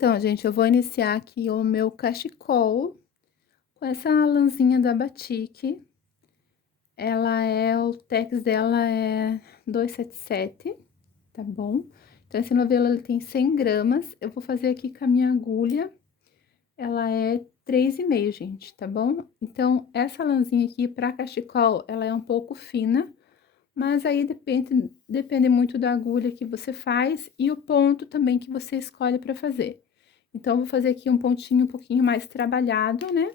Então, gente, eu vou iniciar aqui o meu cachecol com essa lãzinha da Batik. O tex dela é 277, tá bom? Então, esse novelo ele tem 100 gramas. Eu vou fazer aqui com a minha agulha, ela é 3,5, gente, tá bom? Então, essa lãzinha aqui para cachecol, ela é um pouco fina, mas aí depende muito da agulha que você faz e o ponto também que você escolhe para fazer. Então, eu vou fazer aqui um pontinho um pouquinho mais trabalhado, né?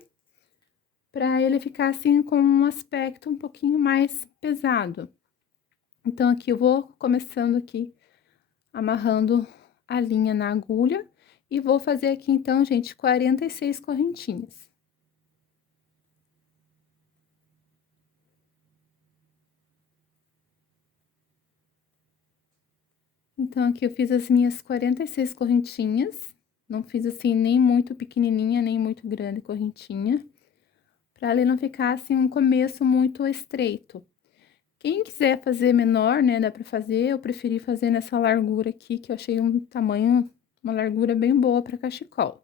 Para ele ficar assim com um aspecto um pouquinho mais pesado. Então, aqui eu vou começando aqui, amarrando a linha na agulha. E vou fazer aqui, então, gente, 46 correntinhas. Então, aqui eu fiz as minhas 46 correntinhas. Não fiz assim, nem muito pequenininha, nem muito grande correntinha. Para ele não ficar assim, um começo muito estreito. Quem quiser fazer menor, né, dá pra fazer. Eu preferi fazer nessa largura aqui, que eu achei um tamanho, uma largura bem boa para cachecol.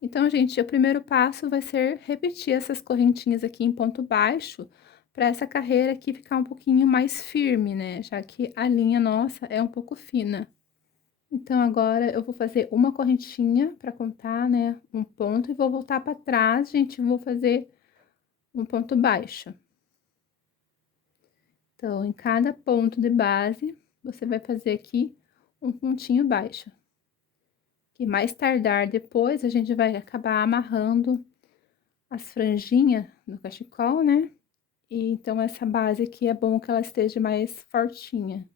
Então, gente, o primeiro passo vai ser repetir essas correntinhas aqui em ponto baixo, para essa carreira aqui ficar um pouquinho mais firme, né, já que a linha nossa é um pouco fina. Então, agora eu vou fazer uma correntinha para contar, né, um ponto, e vou voltar para trás, gente, vou fazer um ponto baixo. Então, em cada ponto de base, você vai fazer aqui um pontinho baixo. Que mais tardar depois, a gente vai acabar amarrando as franjinhas do cachecol, né? E então, essa base aqui é bom que ela esteja mais fortinha.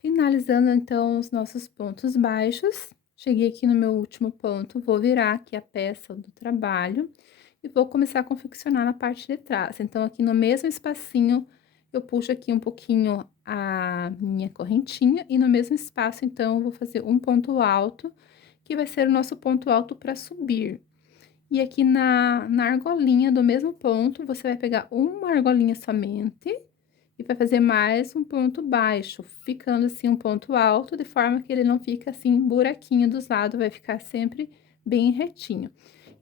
Finalizando, então, os nossos pontos baixos. Cheguei aqui no meu último ponto, vou virar aqui a peça do trabalho e vou começar a confeccionar na parte de trás. Então, aqui no mesmo espacinho, eu puxo aqui um pouquinho a minha correntinha e no mesmo espaço, então, eu vou fazer um ponto alto, que vai ser o nosso ponto alto para subir. E aqui na argolinha do mesmo ponto, você vai pegar uma argolinha somente e vai fazer mais um ponto baixo, ficando assim um ponto alto, de forma que ele não fica assim buraquinho dos lados, vai ficar sempre bem retinho.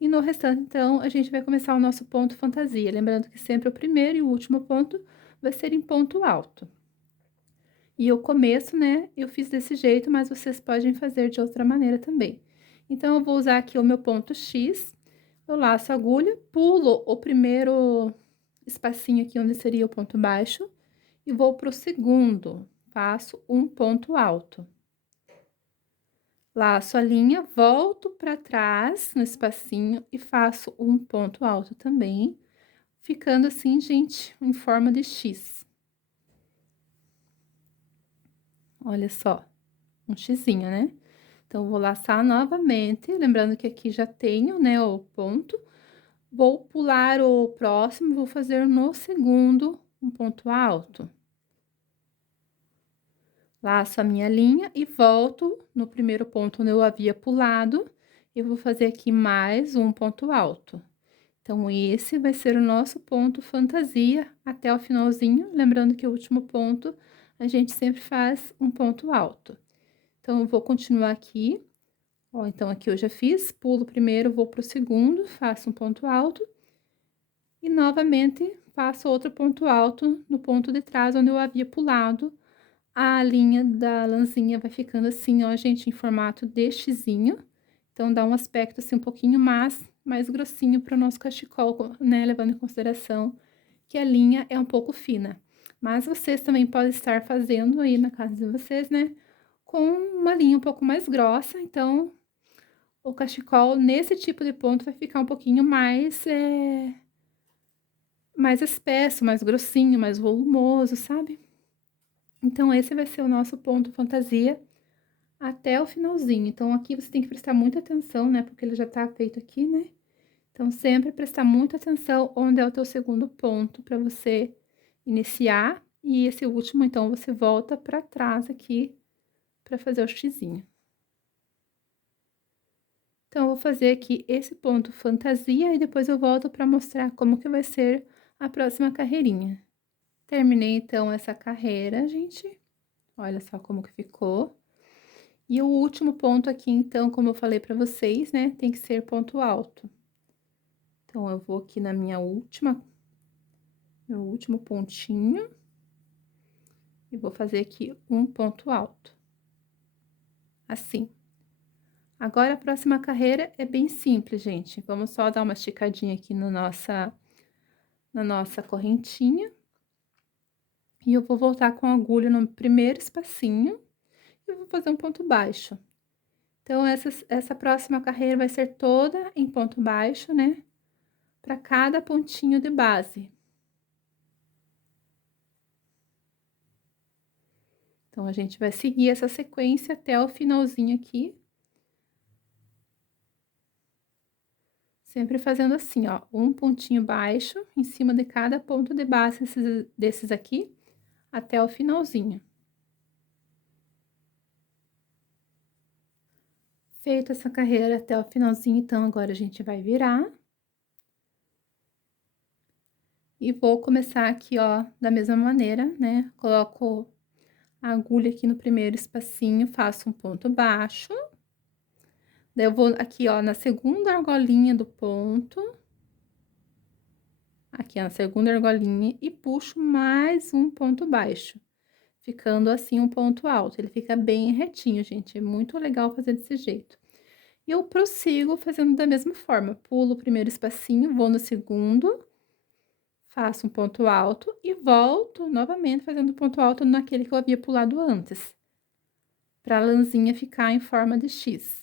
E no restante, então, a gente vai começar o nosso ponto fantasia, lembrando que sempre o primeiro e o último ponto vai ser em ponto alto. E o começo, né, eu fiz desse jeito, mas vocês podem fazer de outra maneira também. Então, eu vou usar aqui o meu ponto X, eu laço a agulha, pulo o primeiro espacinho aqui onde seria o ponto baixo, e vou pro segundo, faço um ponto alto. Laço a linha, volto para trás no espacinho e faço um ponto alto também, ficando assim, gente, em forma de X. Olha só, um xizinho, né? Então, vou laçar novamente, lembrando que aqui já tenho, né, o ponto. Vou pular o próximo, vou fazer no segundo um ponto alto. Laço a minha linha e volto no primeiro ponto onde eu havia pulado, e vou fazer aqui mais um ponto alto. Então, esse vai ser o nosso ponto fantasia até o finalzinho, lembrando que o último ponto a gente sempre faz um ponto alto. Então, eu vou continuar aqui, ó, então aqui eu já fiz, pulo primeiro, vou pro segundo, faço um ponto alto, e novamente faço outro ponto alto no ponto de trás onde eu havia pulado. A linha da lãzinha vai ficando assim, ó, gente, em formato de xizinho. Então, dá um aspecto, assim, um pouquinho mais grossinho para o nosso cachecol, né? Levando em consideração que a linha é um pouco fina. Mas vocês também podem estar fazendo aí na casa de vocês, né? Com uma linha um pouco mais grossa. Então, o cachecol, nesse tipo de ponto, vai ficar um pouquinho mais espesso, mais grossinho, mais volumoso, sabe? Então, esse vai ser o nosso ponto fantasia até o finalzinho. Então, aqui você tem que prestar muita atenção, né? Porque ele já tá feito aqui, né? Então, sempre prestar muita atenção onde é o teu segundo ponto para você iniciar. E esse último, então, você volta para trás aqui para fazer o xizinho. Então, eu vou fazer aqui esse ponto fantasia e depois eu volto para mostrar como que vai ser a próxima carreirinha. Terminei, então, essa carreira, gente. Olha só como que ficou. E o último ponto aqui, então, como eu falei pra vocês, né, tem que ser ponto alto. Então, eu vou aqui na meu último pontinho, e vou fazer aqui um ponto alto. Assim. Agora, a próxima carreira é bem simples, gente. Vamos só dar uma esticadinha aqui na nossa correntinha. E eu vou voltar com a agulha no primeiro espacinho e vou fazer um ponto baixo. Então, essa próxima carreira vai ser toda em ponto baixo, né? Para cada pontinho de base. Então, a gente vai seguir essa sequência até o finalzinho aqui. Sempre fazendo assim, ó, um pontinho baixo em cima de cada ponto de base desses aqui, até o finalzinho. Feita essa carreira até o finalzinho, então, agora a gente vai virar. E vou começar aqui, ó, da mesma maneira, né? Coloco a agulha aqui no primeiro espacinho, faço um ponto baixo. Daí, eu vou aqui, ó, na segunda argolinha do ponto. Aqui, ó, na segunda argolinha, e puxo mais um ponto baixo. Ficando assim um ponto alto, ele fica bem retinho, gente, é muito legal fazer desse jeito. E eu prossigo fazendo da mesma forma, pulo o primeiro espacinho, vou no segundo, faço um ponto alto e volto novamente fazendo ponto alto naquele que eu havia pulado antes, para a lãzinha ficar em forma de X.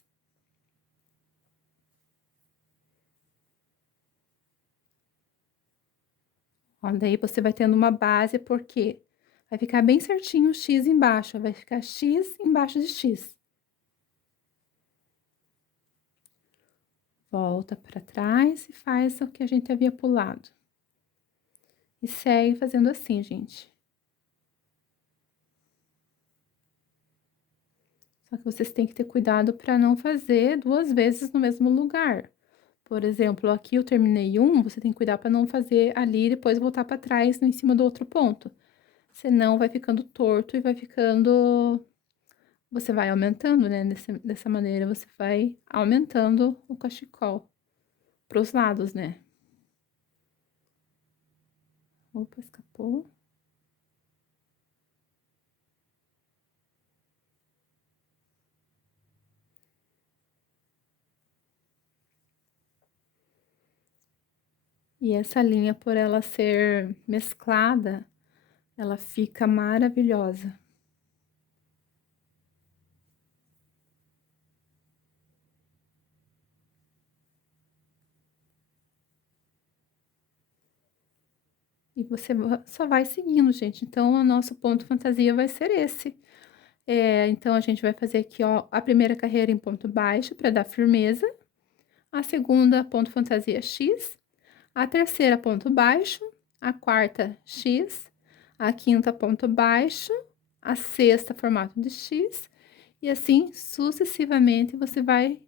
Ó, daí você vai tendo uma base, porque vai ficar bem certinho o X embaixo, vai ficar X embaixo de X. Volta para trás e faz o que a gente havia pulado. E segue fazendo assim, gente. Só que vocês têm que ter cuidado para não fazer duas vezes no mesmo lugar. Por exemplo, aqui eu terminei um, você tem que cuidar para não fazer ali e depois voltar para trás em cima do outro ponto. Senão vai ficando torto e vai ficando... Você vai aumentando, né? Dessa maneira você vai aumentando o cachecol para os lados, né? Opa, escapou. E essa linha, por ela ser mesclada, ela fica maravilhosa. E você só vai seguindo, gente. Então, o nosso ponto fantasia vai ser esse. Então, a gente vai fazer aqui, ó, a primeira carreira em ponto baixo para dar firmeza. A segunda, ponto fantasia X. A terceira, ponto baixo. A quarta, X. A quinta, ponto baixo. A sexta, formato de X. E assim, sucessivamente, você vai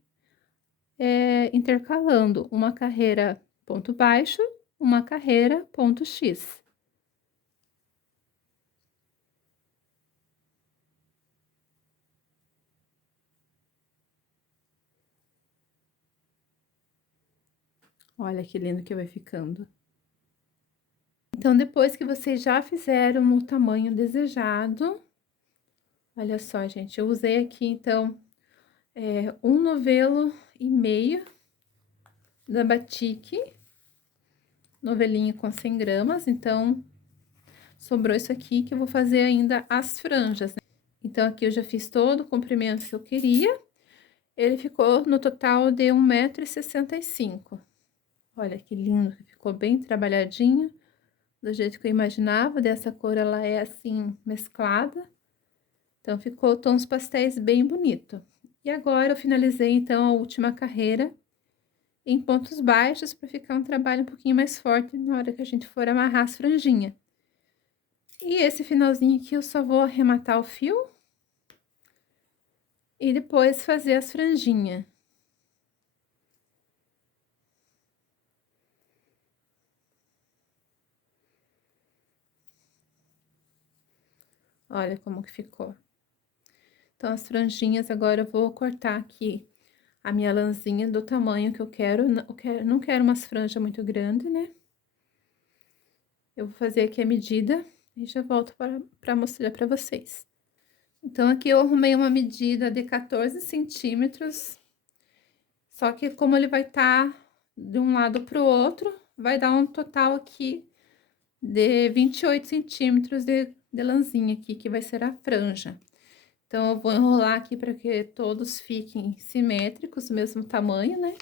intercalando uma carreira ponto baixo, uma carreira ponto X. Olha que lindo que vai ficando. Então, depois que vocês já fizeram no tamanho desejado, olha só, gente, eu usei aqui, então, 1,5 novelo da Batik, novelinho com 100 gramas, então, sobrou isso aqui que eu vou fazer ainda as franjas, né? Então, aqui eu já fiz todo o comprimento que eu queria, ele ficou no total de 1,65 m. Olha que lindo, ficou bem trabalhadinho, do jeito que eu imaginava, dessa cor ela é assim, mesclada. Então, ficou tons pastéis bem bonito. E agora, eu finalizei, então, a última carreira em pontos baixos, para ficar um trabalho um pouquinho mais forte na hora que a gente for amarrar as franjinhas. E esse finalzinho aqui, eu só vou arrematar o fio e depois fazer as franjinhas. Olha como que ficou. Então, as franjinhas, agora eu vou cortar aqui a minha lãzinha do tamanho que eu quero. Não quero umas franjas muito grandes, né? Eu vou fazer aqui a medida e já volto para mostrar para vocês. Então, aqui eu arrumei uma medida de 14 centímetros. Só que como ele vai estar de um lado pro outro, vai dar um total aqui de 28 centímetros de lãzinha aqui, que vai ser a franja. Então, eu vou enrolar aqui para que todos fiquem simétricos, mesmo tamanho, né?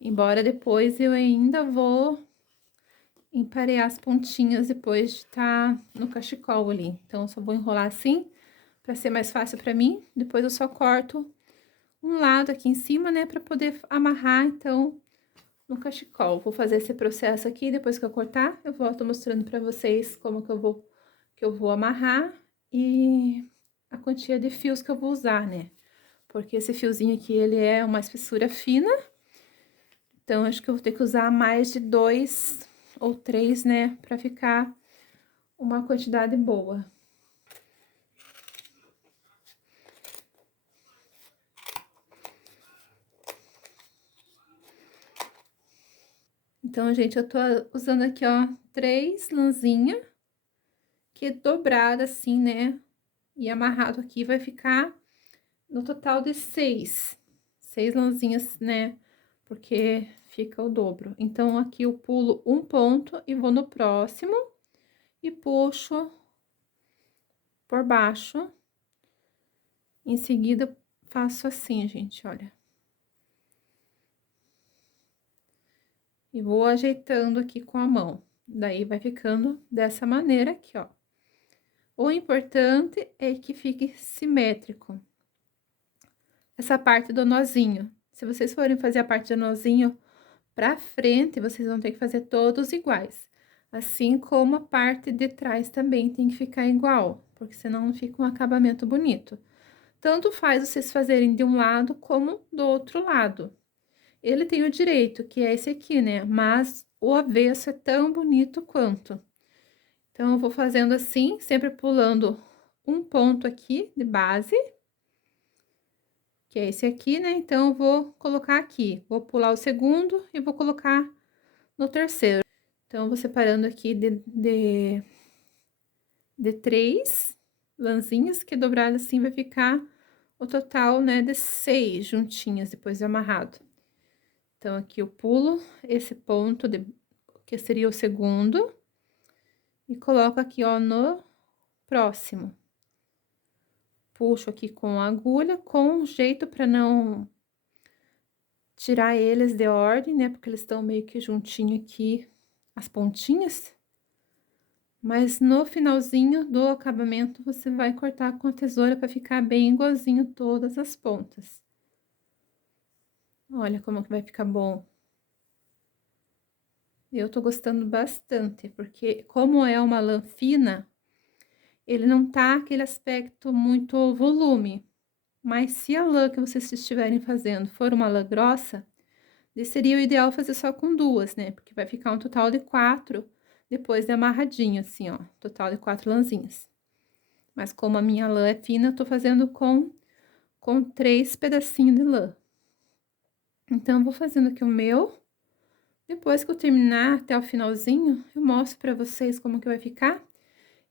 Embora depois eu ainda vou emparear as pontinhas depois de estar no cachecol ali. Então, eu só vou enrolar assim, para ser mais fácil para mim. Depois eu só corto um lado aqui em cima, né, para poder amarrar, então, no cachecol. Vou fazer esse processo aqui, depois que eu cortar, eu volto mostrando para vocês como que eu vou amarrar e a quantia de fios que eu vou usar, né? Porque esse fiozinho aqui, ele é uma espessura fina, então, acho que eu vou ter que usar mais de 2 ou 3, né, para ficar uma quantidade boa. Então, gente, eu tô usando aqui, ó, 3 lãzinhas, que dobrada assim, né, e amarrado aqui vai ficar no total de 6. 6 lãzinhas, né, porque fica o dobro. Então, aqui eu pulo um ponto e vou no próximo e puxo por baixo. Em seguida, faço assim, gente, olha. E vou ajeitando aqui com a mão. Daí, vai ficando dessa maneira aqui, ó. O importante é que fique simétrico. Essa parte do nozinho. Se vocês forem fazer a parte do nozinho pra frente, vocês vão ter que fazer todos iguais. Assim como a parte de trás também tem que ficar igual, porque senão não fica um acabamento bonito. Tanto faz vocês fazerem de um lado como do outro lado. Ele tem o direito, que é esse aqui, né? Mas o avesso é tão bonito quanto. Então, eu vou fazendo assim, sempre pulando um ponto aqui de base, que é esse aqui, né? Então, eu vou colocar aqui, vou pular o segundo e vou colocar no terceiro. Então, eu vou separando aqui de 3 lãzinhas, que dobrado assim vai ficar o total, né, de 6 juntinhas, depois de amarrado. Então, aqui eu pulo esse ponto, que seria o segundo, e coloco aqui, ó, no próximo. Puxo aqui com a agulha, com jeito para não tirar eles de ordem, né? Porque eles estão meio que juntinho aqui, as pontinhas. Mas no finalzinho do acabamento, você vai cortar com a tesoura para ficar bem igualzinho todas as pontas. Olha como que vai ficar bom. Eu tô gostando bastante, porque como é uma lã fina, ele não tá aquele aspecto muito volume. Mas se a lã que vocês estiverem fazendo for uma lã grossa, seria o ideal fazer só com 2, né? Porque vai ficar um total de 4, depois de amarradinho, assim, ó. Total de 4 lãzinhas. Mas como a minha lã é fina, eu tô fazendo com 3 pedacinhos de lã. Então, eu vou fazendo aqui o meu. Depois que eu terminar até o finalzinho, eu mostro pra vocês como que vai ficar.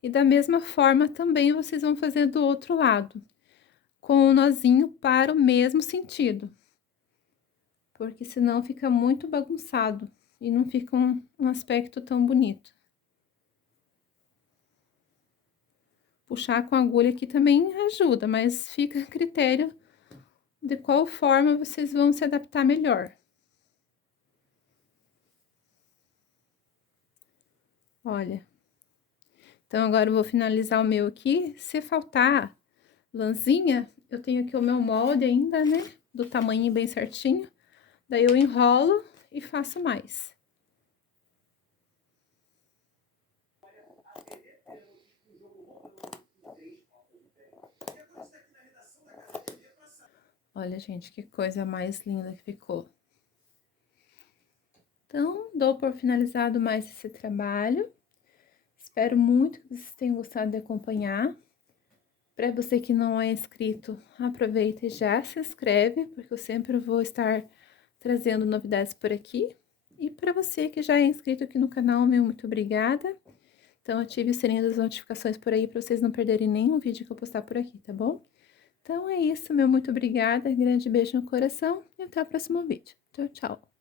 E da mesma forma, também, vocês vão fazer do outro lado, com o nozinho para o mesmo sentido. Porque senão fica muito bagunçado e não fica um aspecto tão bonito. Puxar com a agulha aqui também ajuda, mas fica a critério de qual forma vocês vão se adaptar melhor. Olha. Então, agora eu vou finalizar o meu aqui. Se faltar lãzinha, eu tenho aqui o meu molde ainda, né? Do tamanho bem certinho. Daí, eu enrolo e faço mais. Olha, gente, que coisa mais linda que ficou. Então, dou por finalizado mais esse trabalho. Espero muito que vocês tenham gostado de acompanhar. Para você que não é inscrito, aproveita e já se inscreve, porque eu sempre vou estar trazendo novidades por aqui. E para você que já é inscrito aqui no canal, meu muito obrigada. Então, ative o sininho das notificações por aí para vocês não perderem nenhum vídeo que eu postar por aqui, tá bom? Então é isso, meu muito obrigada, grande beijo no coração e até o próximo vídeo. Tchau, tchau!